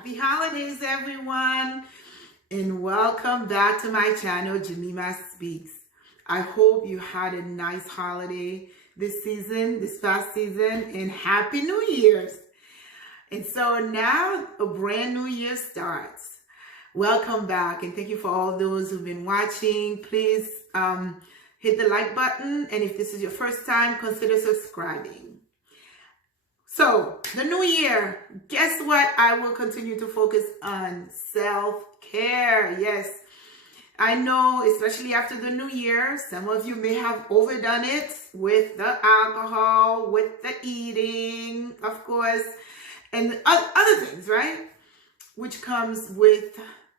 Happy holidays, everyone, and welcome back to my channel, Jemima Speaks. I hope you had a nice holiday this past season, and Happy New Year's. And so now a brand new year starts. Welcome back, and thank you for all those who've been watching. Please hit the like button, and if this is your first time, consider subscribing. So, the new year, guess what? I will continue to focus on self-care. Yes, I know, especially after the new year, some of you may have overdone it with the alcohol, with the eating, of course, and other things, right? Which comes with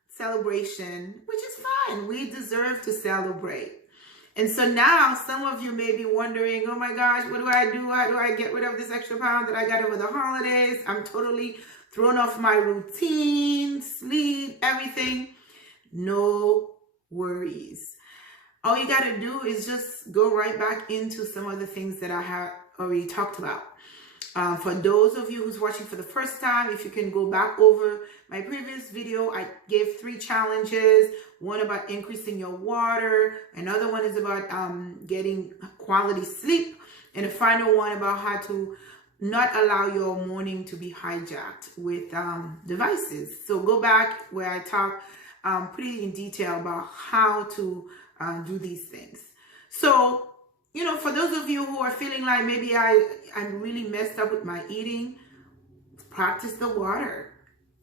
celebration, which is fine. We deserve to celebrate. And so now some of you may be wondering, oh my gosh, what do I do? How do I get rid of this extra pound that I got over the holidays? I'm totally thrown off my routine, sleep, everything. No worries. All you got to do is just go right back into some of the things that I have already talked about. For those of you who's watching for the first time, if you can go back over my previous video, I gave 3 challenges. One about increasing your water. Another one is about getting quality sleep. And the final one about how to not allow your morning to be hijacked with devices. So go back where I talk pretty in detail about how to do these things. So, you know, for those of you who are feeling like maybe I'm really messed up with my eating, practice the water.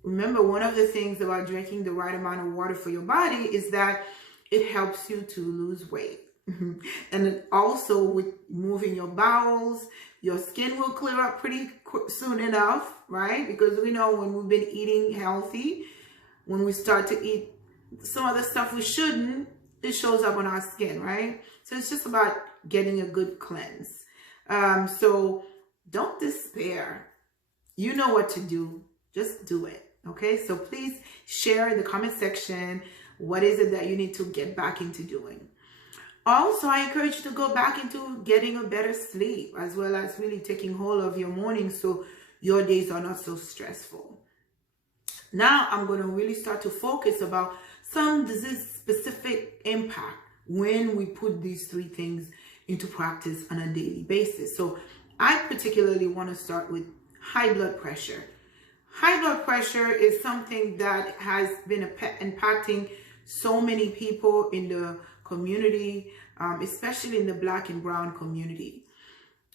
Remember, one of the things about drinking the right amount of water for your body is that it helps you to lose weight. And also with moving your bowels, your skin will clear up pretty soon enough, right? Because we know when we've been eating healthy, when we start to eat some of the stuff we shouldn't, it shows up on our skin, right? So it's just about getting a good cleanse. So don't despair. You know what to do. Just do it. Okay, so please share in the comment section what is it that you need to get back into doing. Also, I encourage you to go back into getting a better sleep, as well as really taking hold of your mornings so your days are not so stressful. Now I'm going to really start to focus about some disease-specific impact when we put these 3 things into practice on a daily basis. So I particularly want to start with high blood pressure. High blood pressure is something that has been impacting so many people in the community, especially in the Black and brown community.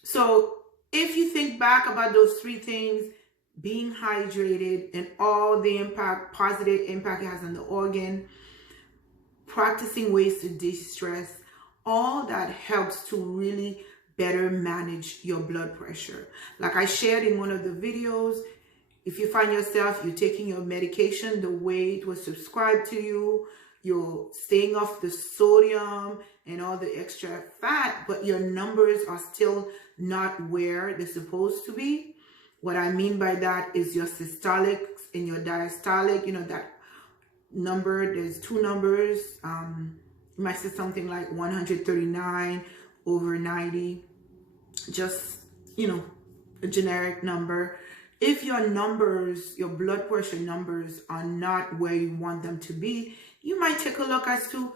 So if you think back about those 3 things, being hydrated and all the positive impact it has on the organ, practicing ways to de-stress, all that helps to really better manage your blood pressure. Like I shared in one of the videos, if you find yourself, you're taking your medication the way it was prescribed to you, you're staying off the sodium and all the extra fat, but your numbers are still not where they're supposed to be. What I mean by that is your systolic and your diastolic, you know, that number, there's 2 numbers. You might say something like 139/90, just, you know, a generic number. If your numbers, your blood pressure numbers are not where you want them to be, you might take a look as to,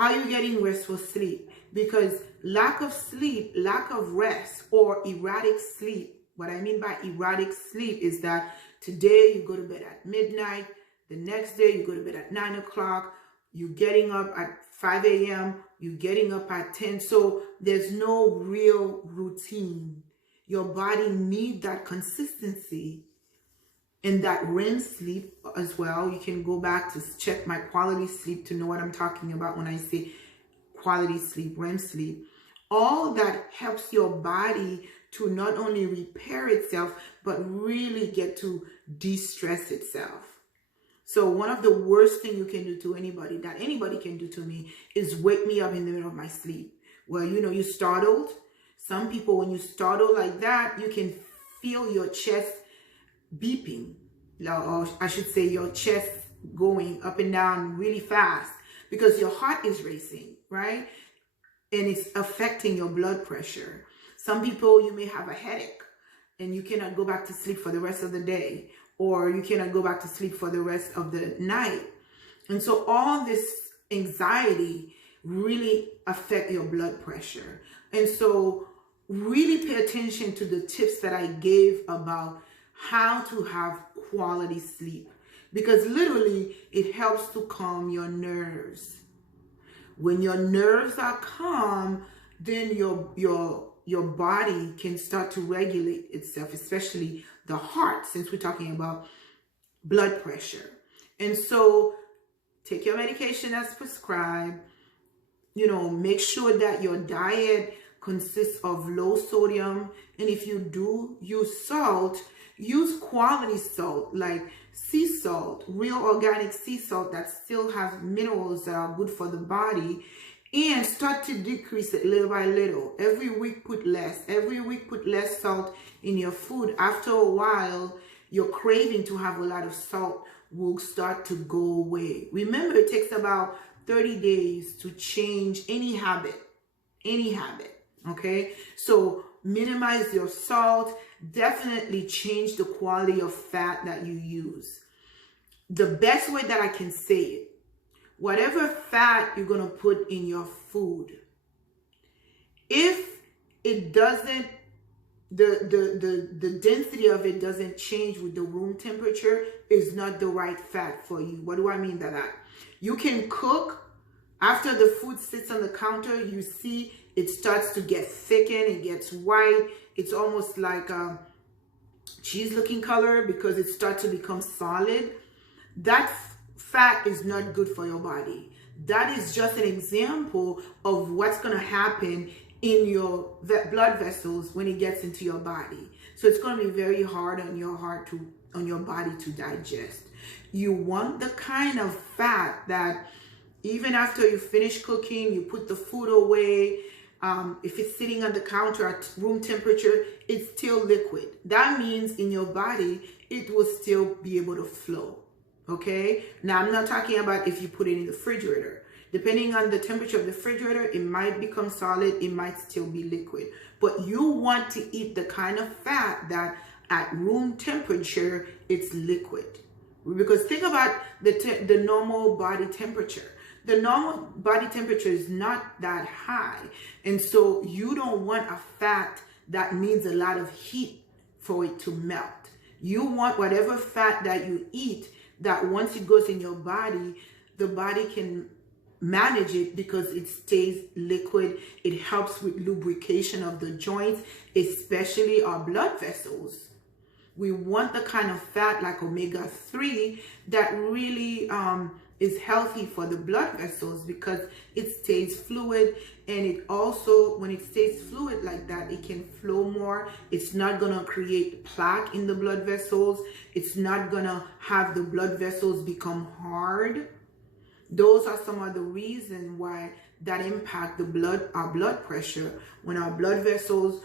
are you getting restful sleep? Because lack of sleep, lack of rest, or erratic sleep, what I mean by erratic sleep is that today you go to bed at midnight, the next day you go to bed at 9 o'clock, you're getting up at 5 a.m., you're getting up at 10. So there's no real routine. Your body needs that consistency and that REM sleep as well. You can go back to check my quality sleep to know what I'm talking about when I say quality sleep, REM sleep. All that helps your body to not only repair itself, but really get to de-stress itself. So one of the worst things you can do to anybody, that anybody can do to me, is wake me up in the middle of my sleep. Well, you know, you're startled. Some people, when you startle like that, you can feel your chest beeping, or I should say your chest going up and down really fast because your heart is racing, right? And it's affecting your blood pressure. Some people, you may have a headache and you cannot go back to sleep for the rest of the day. or you cannot go back to sleep for the rest of the night. And so all this anxiety really affect your blood pressure. And so really pay attention to the tips that I gave about how to have quality sleep, because literally it helps to calm your nerves. When your nerves are calm, then your body can start to regulate itself, especially the heart, since we're talking about blood pressure. And so take your medication as prescribed. Make sure that your diet consists of low sodium. And if you do use salt, use quality salt like sea salt, real organic sea salt that still has minerals that are good for the body, and start to decrease it little by little. Every week put less. Every week put less salt in your food. After a while, your craving to have a lot of salt will start to go away. Remember, it takes about 30 days to change any habit, okay? So minimize your salt. Definitely change the quality of fat that you use. The best way that I can say it, whatever fat you're going to put in your food, if it doesn't, the density of it doesn't change with the room temperature, is not the right fat for you. What do I mean by that? You can cook. After the food sits on the counter, you see it starts to get thickened. It gets white. It's almost like a cheese looking color because it starts to become solid. That fat is not good for your body. That is just an example of what's going to happen in your blood vessels when it gets into your body. So it's going to be very hard on your body to digest. You want the kind of fat that even after you finish cooking, you put the food away. If it's sitting on the counter at room temperature, it's still liquid. That means in your body, it will still be able to flow. Okay? Now, I'm not talking about if you put it in the refrigerator. Depending on the temperature of the refrigerator, it might become solid. It might still be liquid. But you want to eat the kind of fat that at room temperature, it's liquid. Because think about the normal body temperature. The normal body temperature is not that high. And so you don't want a fat that needs a lot of heat for it to melt. You want whatever fat that you eat that once it goes in your body, the body can manage it because it stays liquid. It helps with lubrication of the joints, especially our blood vessels. We want the kind of fat like omega-3 that really is healthy for the blood vessels because it stays fluid, and it also, when it stays fluid like that, it can flow more. It's not gonna create plaque in the blood vessels. It's not gonna have the blood vessels become hard. Those are some of the reasons why that impact our blood pressure. When our blood vessels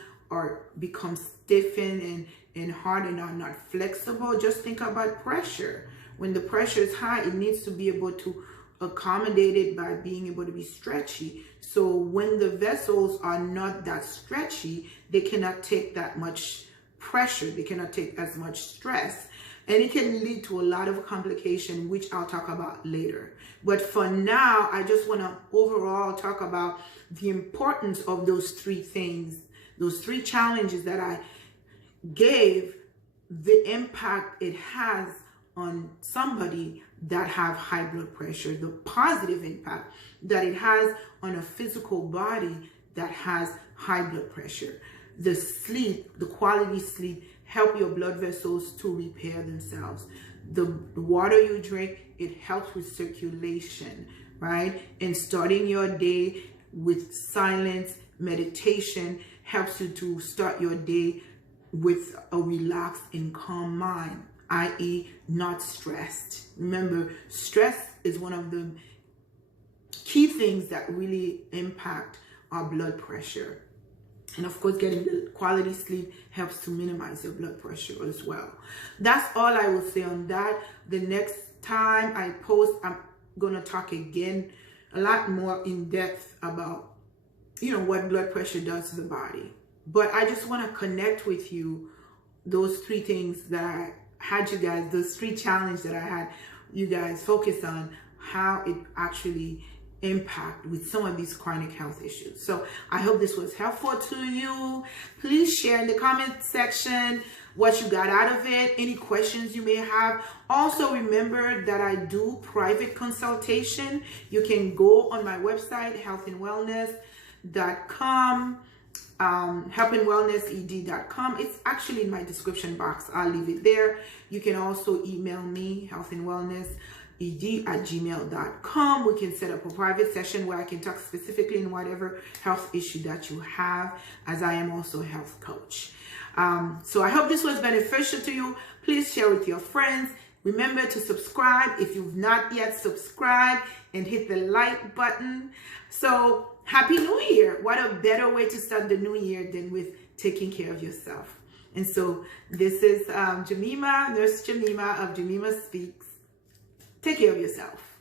become stiffened and hard and are not flexible, just think about pressure. When the pressure is high, it needs to be able to accommodate it by being able to be stretchy. So when the vessels are not that stretchy, they cannot take that much pressure. They cannot take as much stress. And it can lead to a lot of complication, which I'll talk about later. But for now, I just want to overall talk about the importance of those three things, those three challenges that I gave, the impact it has on somebody that have high blood pressure, the positive impact that it has on a physical body that has high blood pressure. The sleep, the quality sleep, help your blood vessels to repair themselves. The water you drink, it helps with circulation, right? And starting your day with silence, meditation, helps you to start your day with a relaxed and calm mind, i.e. not stressed. Remember, stress is one of the key things that really impact our blood pressure. And of course, getting the quality sleep helps to minimize your blood pressure as well. That's all I will say on that. The next time I post, I'm going to talk again a lot more in depth about, what blood pressure does to the body. But I just want to connect with you those three things that I had you guys, those 3 challenges that I had you guys focus on how it actually impact with some of these chronic health issues. So I hope this was helpful to you. Please share in the comment section what you got out of it, any questions you may have. Also remember that I do private consultation. You can go on my website, healthandwellness.com, healthandwellnessed.com. It's actually in my description box. I'll leave it there. You can also email me, healthandwellnessed@gmail.com. We can set up a private session where I can talk specifically in whatever health issue that you have, as I am also a health coach. So I hope this was beneficial to you. Please share with your friends. Remember to subscribe if you've not yet subscribed, and hit the like button. So Happy New Year. What a better way to start the new year than with taking care of yourself. And so this is Jemima, Nurse Jemima of Jemima Speaks. Take care of yourself.